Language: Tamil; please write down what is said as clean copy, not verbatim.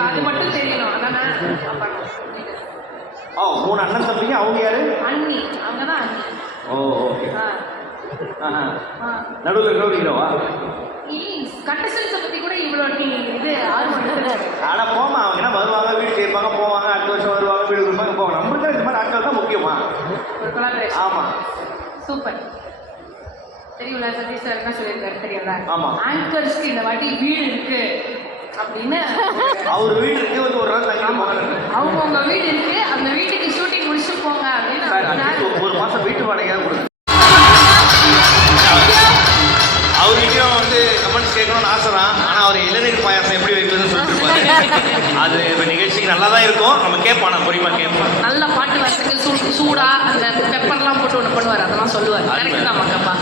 இப்போ அது மட்டும் தெரியணும் அதானே. ஓ 3 அண்ணன் தம்பிங்க. அவங்க யாரு? அண்ணி. அவங்க தான் அண்ணி. ஓ ஓகே. நடுவில் இருக்கிற ஹீரோவா? கண்டஸ்டன்ஸை பற்றி கூட இவ்வளோ நீ இது ஆர்வம் இருக்குது. ஆனால் போமா அவங்க என்ன வருவாங்க, வீடு கேட்பாங்க, போவாங்க, அடுத்த வருஷம் வருவாங்க, வீடு கொடுப்பாங்க, போவாங்க. நம்மளுக்கு இந்த மாதிரி ஆட்கள் தான் முக்கியமா? ஒரு கொலாபரேஷன். ஆமாம், சூப்பர். தெரியும்ல சதீஷ் சார் என்ன சொல்லியிருக்காரு தெரியும்ல? ஆமாம். ஆங்கர்ஸ்க்கு இந்த வாட்டி வீடு இருக்கு அப்படின்னு. அவர் வீடு இருக்கு, வந்து ஒரு நாள் தங்கி போனாங்க. அவங்கவுங்க வீடு இருக்கு, அந்த வீட்டுக்கு ஷூட்டிங் முடிச்சுட்டு போங்க அப்படின்னு. ஒரு மாதம் வீட்டு வாடகையாக கொடுங்க. அவர்கிட்டயும் வந்து கமெண்ட்ஸ் கேட்கணும்னு ஆசை தான். ஆனால் அவர் இளநீர் பாயாசம் எப்படி வைக்கிறதுன்னு சொல்லிட்டு அது இப்போ நிகழ்ச்சிக்கு நல்லா தான் இருக்கும். நம்ம கேட்போம், நான் பொறிமா கேட்போம். நல்ல பாட்டு வசதிக்கு சூடா அந்த பெப்பர்லாம் போட்டு ஒன்று பண்ணுவார், அதெல்லாம் சொல்லுவார். கரெக்ட் தான் மக்கப்பா.